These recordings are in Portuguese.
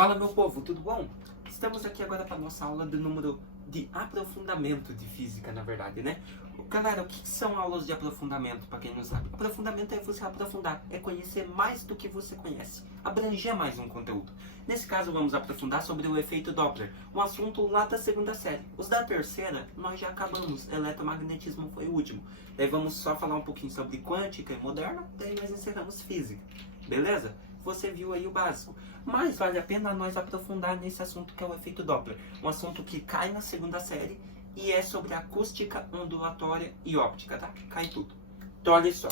Fala, meu povo, tudo bom? Estamos aqui agora para a nossa aula do número de aprofundamento de física, na verdade, né? Galera, o que são aulas de aprofundamento, para quem não sabe? Aprofundamento é você aprofundar, é conhecer mais do que você conhece, abranger mais um conteúdo. Nesse caso, vamos aprofundar sobre o efeito Doppler, um assunto lá da segunda série. Os da terceira, nós já acabamos, eletromagnetismo foi o último. Daí vamos só falar um pouquinho sobre quântica e moderna, daí nós encerramos física, beleza? Você viu aí o básico. Mas vale a pena nós aprofundar nesse assunto que é o efeito Doppler. Um assunto que cai na segunda série e é sobre acústica, ondulatória e óptica, tá? Cai tudo. Então olha só.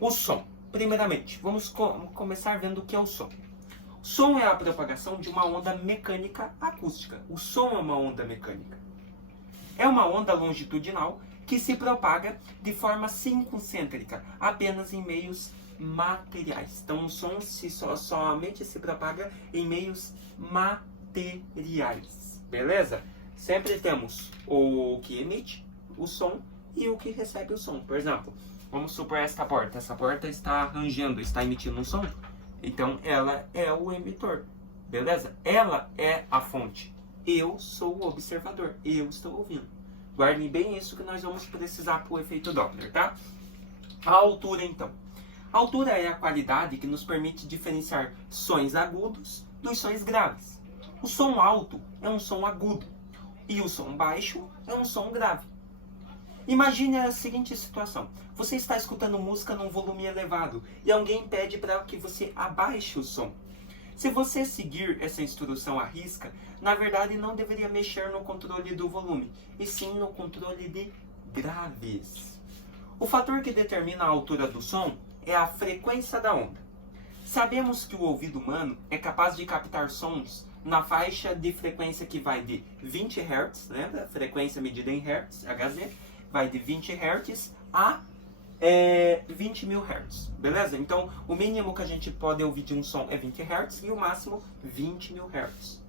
O som. Primeiramente, vamos começar vendo o que é o som. O som é a propagação de uma onda mecânica acústica. O som é uma onda mecânica. É uma onda longitudinal que se propaga de forma sincocêntrica, apenas em meios materiais. Então o som somente se propaga em meios materiais. Beleza? Sempre temos o que emite o som e o que recebe o som. Por exemplo, vamos supor esta porta. Essa porta está rangendo, está emitindo um som. Então ela é o emitor. Beleza? Ela é a fonte. Eu sou o observador. Eu estou ouvindo. Guardem bem isso que nós vamos precisar para o efeito Doppler, tá? A altura, então. A altura é a qualidade que nos permite diferenciar sons agudos dos sons graves. O som alto é um som agudo e o som baixo é um som grave. Imagine a seguinte situação. Você está escutando música num volume elevado e alguém pede para que você abaixe o som. Se você seguir essa instrução à risca, na verdade não deveria mexer no controle do volume, e sim no controle de graves. O fator que determina a altura do som é a frequência da onda. Sabemos que o ouvido humano é capaz de captar sons na faixa de frequência que vai de 20 Hz, lembra? Frequência medida em Hz, Hz, vai de 20 Hz a 20 mil Hz, beleza? Então, o mínimo que a gente pode ouvir de um som é 20 Hz e o máximo 20 mil Hz.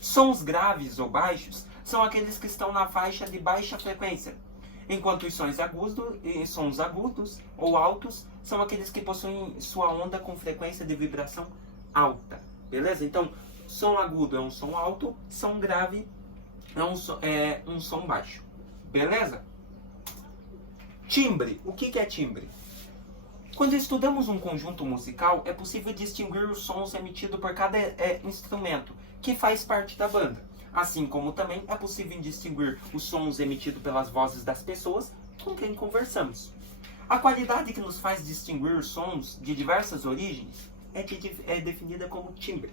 Sons graves ou baixos são aqueles que estão na faixa de baixa frequência, enquanto os sons agudos ou altos são aqueles que possuem sua onda com frequência de vibração alta, beleza? Então, som agudo é um som alto, som grave é um som baixo, beleza? Timbre. O que é timbre? Quando estudamos um conjunto musical, é possível distinguir os sons emitidos por cada instrumento que faz parte da banda. Assim como também é possível distinguir os sons emitidos pelas vozes das pessoas com quem conversamos. A qualidade que nos faz distinguir sons de diversas origens é definida como timbre.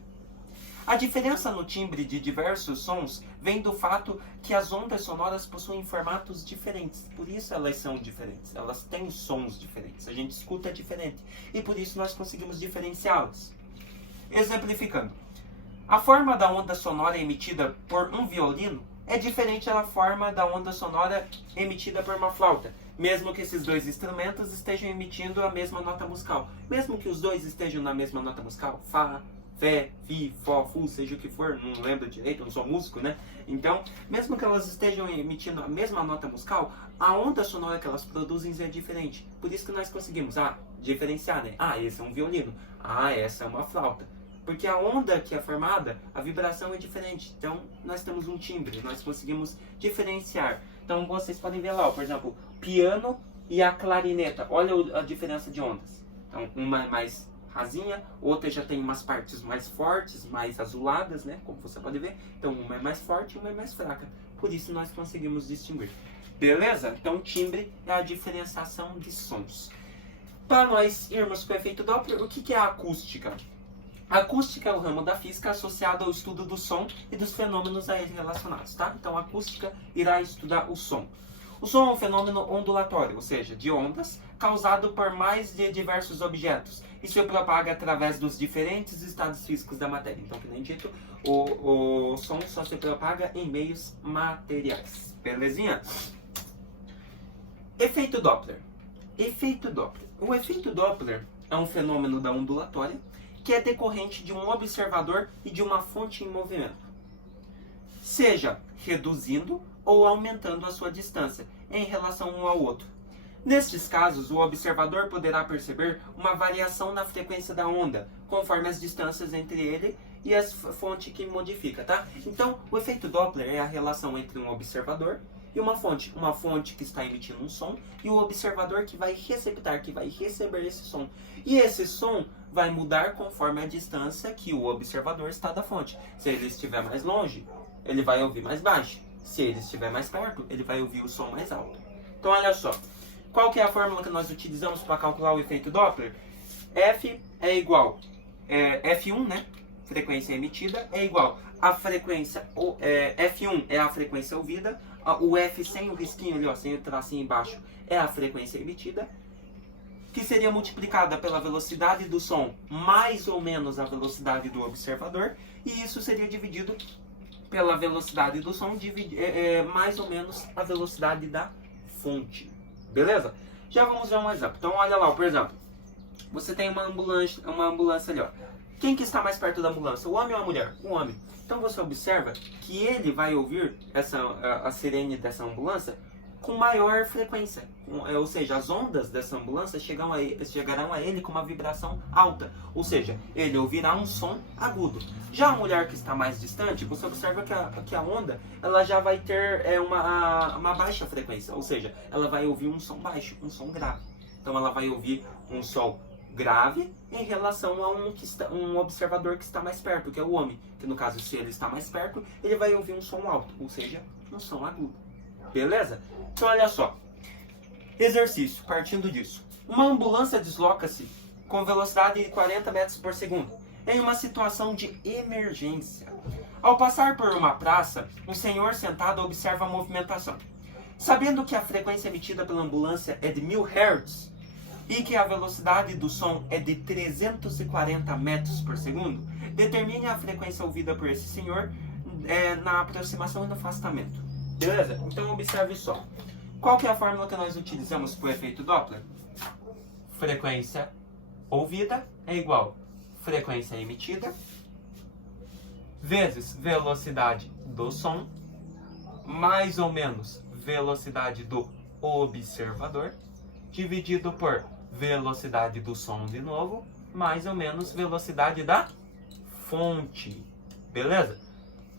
A diferença no timbre de diversos sons vem do fato que as ondas sonoras possuem formatos diferentes. Por isso elas são diferentes. Elas têm sons diferentes. A gente escuta diferente. E por isso nós conseguimos diferenciá-las. Exemplificando. A forma da onda sonora emitida por um violino é diferente da forma da onda sonora emitida por uma flauta, mesmo que esses dois instrumentos estejam emitindo a mesma nota musical. Mesmo que os dois estejam na mesma nota musical, Fá, Fé, Fi, Fó, Fu, seja o que for, não lembro direito, não sou músico, né? Então, mesmo que elas estejam emitindo a mesma nota musical, a onda sonora que elas produzem é diferente. Por isso que nós conseguimos diferenciar, né? Esse é um violino. Essa é uma flauta. Porque a onda que é formada, a vibração é diferente. Então, nós temos um timbre, nós conseguimos diferenciar. Então, vocês podem ver lá, por exemplo, piano e a clarineta. Olha a diferença de ondas. Então, uma é mais rasinha, outra já tem umas partes mais fortes, mais azuladas, né? Como você pode ver. Então, uma é mais forte e uma é mais fraca. Por isso, nós conseguimos distinguir. Beleza? Então, timbre é a diferenciação de sons. Para nós irmos para o efeito Doppler, o que é a acústica? A acústica é o ramo da física associado ao estudo do som e dos fenômenos a ele relacionados, tá? Então, a acústica irá estudar o som. O som é um fenômeno ondulatório, ou seja, de ondas, causado por mais de diversos objetos e se propaga através dos diferentes estados físicos da matéria. Então, como nem dito, o som só se propaga em meios materiais. Belezinha? Efeito Doppler. Efeito Doppler. O efeito Doppler é um fenômeno da ondulatória que é decorrente de um observador e de uma fonte em movimento, seja reduzindo ou aumentando a sua distância em relação um ao outro. Nestes casos, o observador poderá perceber uma variação na frequência da onda, conforme as distâncias entre ele e a fonte que modifica, tá? Então, o efeito Doppler é a relação entre um observador e uma fonte que está emitindo um som, e o observador que vai receptar, que vai receber esse som. E esse som vai mudar conforme a distância que o observador está da fonte. Se ele estiver mais longe, ele vai ouvir mais baixo. Se ele estiver mais perto, ele vai ouvir o som mais alto. Então, olha só. Qual que é a fórmula que nós utilizamos para calcular o efeito Doppler? F é igual, F1, né? Frequência emitida, é igual a frequência, F1 é a frequência ouvida, o F sem o risquinho ali, ó, sem o tracinho embaixo, é a frequência emitida, que seria multiplicada pela velocidade do som mais ou menos a velocidade do observador, e isso seria dividido pela velocidade do som, mais ou menos a velocidade da fonte. Beleza? Já vamos ver um exemplo. Então, olha lá, por exemplo, você tem uma ambulância ali, ó. Quem que está mais perto da ambulância? O homem ou a mulher? O homem. Então você observa que ele vai ouvir a sirene dessa ambulância com maior frequência. Ou seja, as ondas dessa ambulância chegarão a ele com uma vibração alta. Ou seja, ele ouvirá um som agudo. Já a mulher que está mais distante, você observa que a onda ela já vai ter uma baixa frequência. Ou seja, ela vai ouvir um som baixo, um som grave. Então ela vai ouvir um som grave em relação a um observador que está mais perto, que é o homem. Que no caso, se ele está mais perto, ele vai ouvir um som alto, ou seja, um som agudo. Beleza? Então olha só. Exercício, partindo disso. Uma ambulância desloca-se com velocidade de 40 metros por segundo em uma situação de emergência. Ao passar por uma praça, um senhor sentado observa a movimentação. Sabendo que a frequência emitida pela ambulância é de 1000 Hz, e que a velocidade do som é de 340 metros por segundo, determine a frequência ouvida por esse senhor na aproximação e no afastamento. Beleza? Então observe só. Qual que é a fórmula que nós utilizamos para o efeito Doppler? Frequência ouvida é igual a frequência emitida vezes velocidade do som, mais ou menos velocidade do observador, dividido por velocidade do som de novo, mais ou menos velocidade da fonte. Beleza?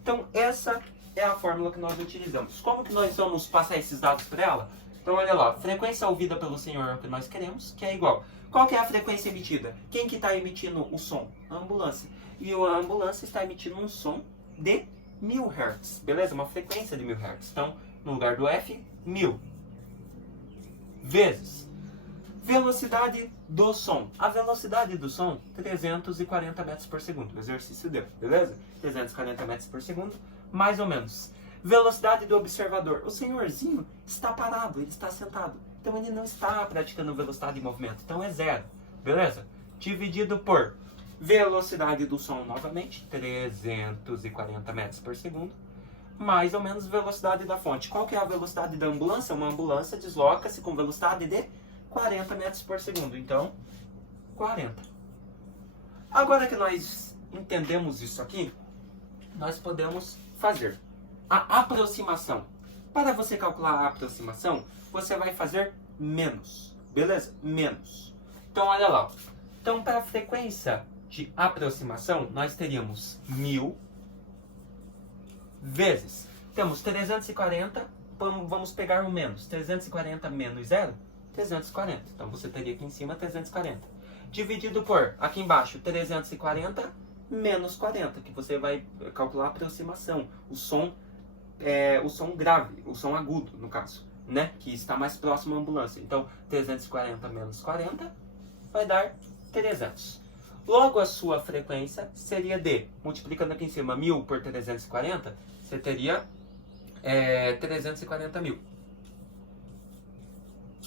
Então essa é a fórmula que nós utilizamos. Como que nós vamos passar esses dados para ela? Então olha lá, frequência ouvida pelo senhor que nós queremos, que é igual. Qual que é a frequência emitida? Quem que está emitindo o som? A ambulância. E a ambulância está emitindo um som de 1000 Hz. Beleza? Uma frequência de 1000 Hz. Então, no lugar do F, 1000 vezes velocidade do som. A velocidade do som, 340 metros por segundo. O exercício deu, beleza? 340 metros por segundo, mais ou menos. Velocidade do observador. O senhorzinho está parado, ele está sentado. Então ele não está praticando velocidade de movimento. Então é 0, beleza? Dividido por velocidade do som novamente, 340 metros por segundo. Mais ou menos velocidade da fonte. Qual que é a velocidade da ambulância? Uma ambulância desloca-se com velocidade de 40 metros por segundo. Então, 40. Agora que nós entendemos isso aqui, nós podemos fazer a aproximação. Para você calcular a aproximação, você vai fazer menos. Beleza? Menos. Então, olha lá. Então, para a frequência de aproximação, nós teríamos 1000 vezes. Temos 340, vamos pegar o menos. 340 menos 0, 340. Então você teria aqui em cima 340. Dividido por, aqui embaixo, 340 menos 40, que você vai calcular a aproximação. O som grave, o som agudo, no caso, né? Que está mais próximo à ambulância. Então, 340 menos 40 vai dar 300. Logo, a sua frequência seria de, multiplicando aqui em cima 1000 por 340, você teria 340 mil.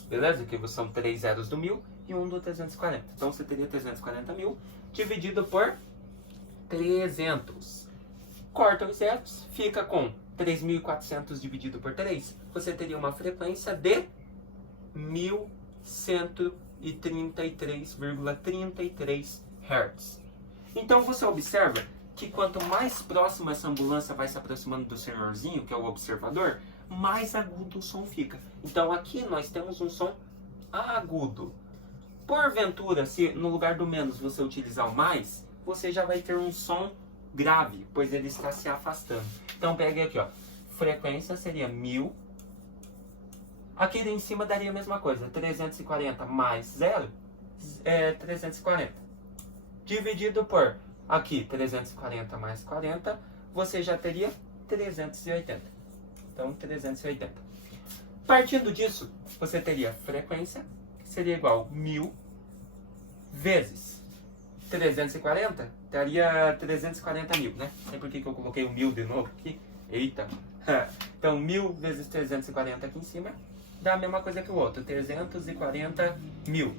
Beleza? Que são 3 zeros do 1000 e 1 do 340. Então você teria 340 mil dividido por 300. Corta os zeros, fica com 3.400 dividido por 3. Você teria uma frequência de 1133,33 Hz. Então você observa que quanto mais próximo essa ambulância vai se aproximando do senhorzinho, que é o observador, mais agudo o som fica. Então aqui nós temos um som agudo. Porventura, se no lugar do menos você utilizar o mais, você já vai ter um som grave, pois ele está se afastando. Então pegue aqui, ó. Frequência seria 1000. Aqui em cima daria a mesma coisa. 340 mais 0 é 340. Dividido por aqui 340 mais 40, você já teria 380. Então 380. Partindo disso, você teria frequência, que seria igual a 1000 vezes 340, daria 340 mil, né? Não sei por que eu coloquei o 1000 de novo aqui. Eita! Então 1000 vezes 340 aqui em cima dá a mesma coisa que o outro, 340 mil.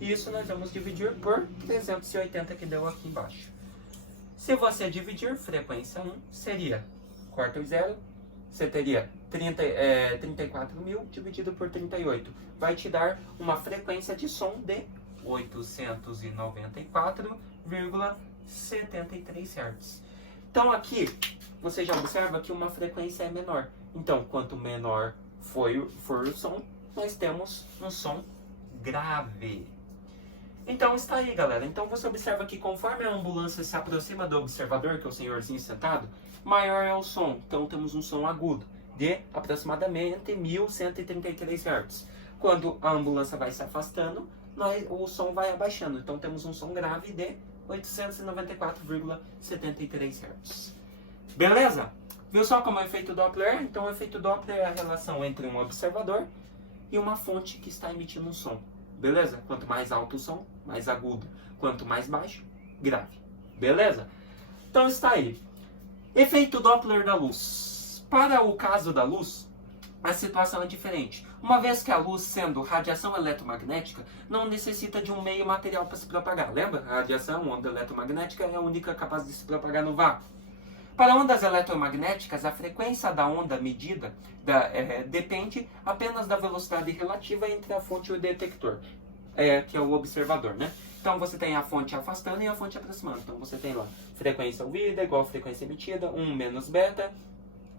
E isso nós vamos dividir por 380 que deu aqui embaixo. Se você dividir, frequência 1 seria, corta o zero, você teria 34 mil dividido por 38. Vai te dar uma frequência de som de 894,73 Hz. Então aqui, você já observa que uma frequência é menor. Então, quanto menor for o som, nós temos um som grave. Então está aí, galera. Então você observa que conforme a ambulância se aproxima do observador, que é o senhorzinho sentado, maior é o som. Então temos um som agudo de aproximadamente 1133 Hz. Quando a ambulância vai se afastando, o som vai abaixando. Então temos um som grave de 894,73 Hz. Beleza? Viu só como é o efeito Doppler? Então o efeito Doppler é a relação entre um observador e uma fonte que está emitindo um som. Beleza? Quanto mais alto o som, mais agudo. Quanto mais baixo, grave. Beleza? Então está aí. Efeito Doppler da luz. Para o caso da luz, a situação é diferente. Uma vez que a luz, sendo radiação eletromagnética, não necessita de um meio material para se propagar. Lembra? A radiação, onda eletromagnética, é a única capaz de se propagar no vácuo. Para ondas eletromagnéticas, a frequência da onda medida depende apenas da velocidade relativa entre a fonte e o detector, que é o observador, né? Então você tem a fonte afastando e a fonte aproximando. Então você tem lá frequência ouvida igual a frequência emitida, 1 menos beta,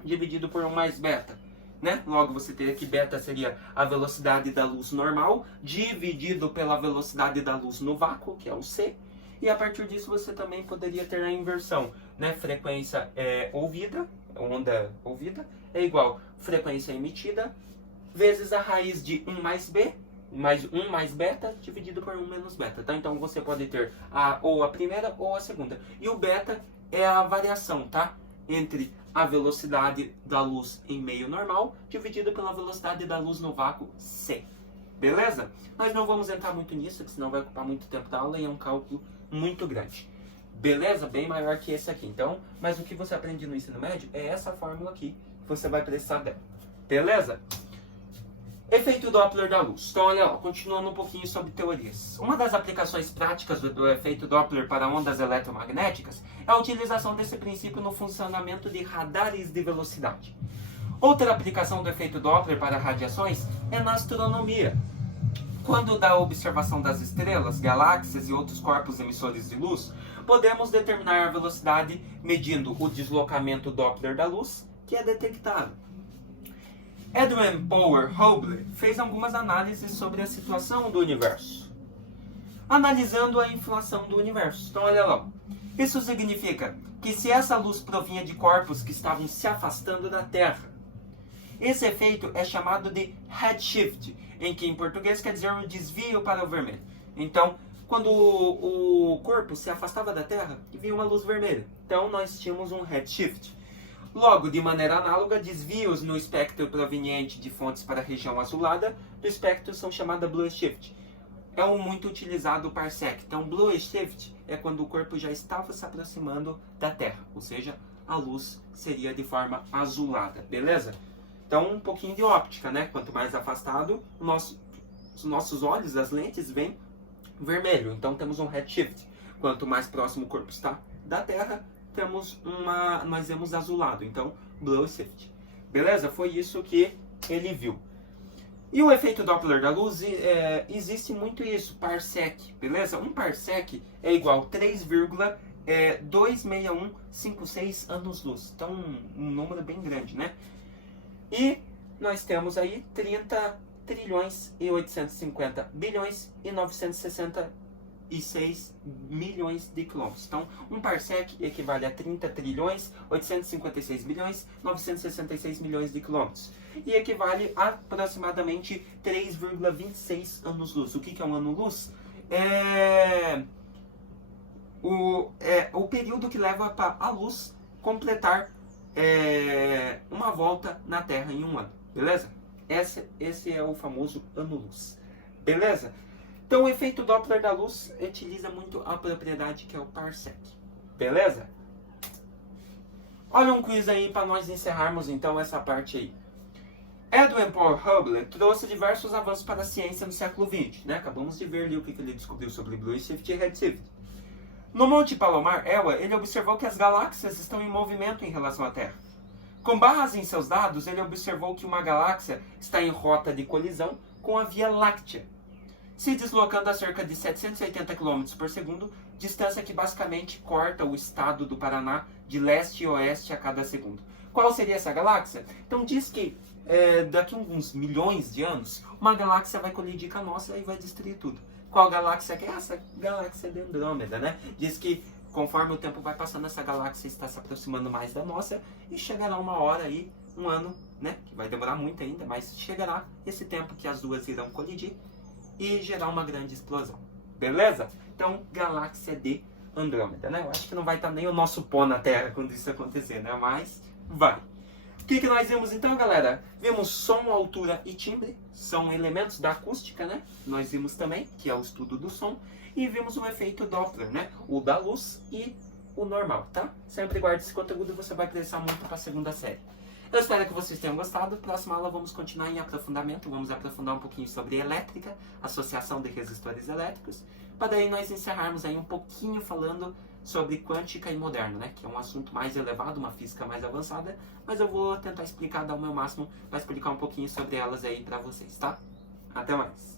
dividido por 1 mais beta. Né? Logo você teria que beta seria a velocidade da luz normal, dividido pela velocidade da luz no vácuo, que é o C. E a partir disso você também poderia ter a inversão, né? Frequência ouvida, onda ouvida, é igual frequência emitida, vezes a raiz de 1 mais B, mais 1 mais beta, dividido por 1 menos beta. Tá? Então você pode ter ou a primeira ou a segunda. E o beta é a variação, tá? Entre a velocidade da luz em meio normal, dividido pela velocidade da luz no vácuo, C. Beleza? Nós não vamos entrar muito nisso, porque senão vai ocupar muito tempo da aula e é um cálculo muito grande. Beleza? Bem maior que esse aqui. Então, mas o que você aprende no ensino médio é essa fórmula aqui, que você vai precisar dela. Beleza? Efeito Doppler da luz. Então, olha lá, continuando um pouquinho sobre teorias. Uma das aplicações práticas do efeito Doppler para ondas eletromagnéticas é a utilização desse princípio no funcionamento de radares de velocidade. Outra aplicação do efeito Doppler para radiações é na astronomia. Quando da observação das estrelas, galáxias e outros corpos emissores de luz, podemos determinar a velocidade medindo o deslocamento Doppler da luz, que é detectado. Edwin Power Hubble fez algumas análises sobre a situação do universo, analisando a inflação do universo. Então olha lá, isso significa que se essa luz provinha de corpos que estavam se afastando da Terra, esse efeito é chamado de redshift, em que em português quer dizer um desvio para o vermelho. Então, quando o corpo se afastava da Terra, vinha uma luz vermelha. Então nós tínhamos um redshift. Logo, de maneira análoga, desvios no espectro proveniente de fontes para a região azulada do espectro são chamados blue shift. É um muito utilizado parsec. Então, blue shift é quando o corpo já estava se aproximando da Terra, ou seja, a luz seria de forma azulada, beleza? Então, um pouquinho de óptica, né? Quanto mais afastado, os nossos olhos, as lentes, vêm vermelho. Então, temos um redshift. Quanto mais próximo o corpo está da Terra, nós vemos azulado. Então, blue shift. Beleza? Foi isso que ele viu. E o efeito Doppler da luz, existe muito isso, parsec. Beleza? Um parsec é igual a 3,26156 anos-luz. Então, um número bem grande, né? E nós temos aí 30 trilhões e 850 bilhões e 960 106 milhões de quilômetros. Então, um parsec equivale a 30 trilhões, 856 milhões, 966 milhões de quilômetros. E equivale a aproximadamente 3,26 anos-luz. O que é um ano-luz? É o período que leva para a luz completar uma volta na Terra em um ano. Beleza? Esse é o famoso ano-luz. Beleza? Então, o efeito Doppler da luz utiliza muito a propriedade que é o parsec. Beleza? Olha um quiz aí para nós encerrarmos então essa parte aí. Edwin Paul Hubble trouxe diversos avanços para a ciência no século XX. Né? Acabamos de ver ali o que ele descobriu sobre Blue Shift e Redshift. No Monte Palomar, Ewa, ele observou que as galáxias estão em movimento em relação à Terra. Com base em seus dados, ele observou que uma galáxia está em rota de colisão com a Via Láctea, se deslocando a cerca de 780 km por segundo, distância que basicamente corta o estado do Paraná de leste e oeste a cada segundo. Qual seria essa galáxia? Então diz que daqui a alguns milhões de anos, uma galáxia vai colidir com a nossa e vai destruir tudo. Qual galáxia que é essa? Galáxia de Andrômeda, né? Diz que conforme o tempo vai passando, essa galáxia está se aproximando mais da nossa e chegará uma hora aí, um ano, né? Que vai demorar muito ainda, mas chegará esse tempo que as duas irão colidir e gerar uma grande explosão. Beleza? Então, galáxia de Andrômeda, né? Eu acho que não vai estar nem o nosso pó na Terra quando isso acontecer, né? Mas vai. O que nós vimos então, galera? Vimos som, altura e timbre. São elementos da acústica, né? Nós vimos também, que é o estudo do som. E vimos o efeito Doppler, né? O da luz e o normal, tá? Sempre guarde esse conteúdo e você vai precisar muito para a segunda série. Eu espero que vocês tenham gostado. Próxima aula vamos continuar em aprofundamento. Vamos aprofundar um pouquinho sobre elétrica, associação de resistores elétricos. Para daí nós encerrarmos aí um pouquinho falando sobre quântica e moderno, né? Que é um assunto mais elevado, uma física mais avançada. Mas eu vou tentar explicar, dar o meu máximo para explicar um pouquinho sobre elas aí para vocês, tá? Até mais!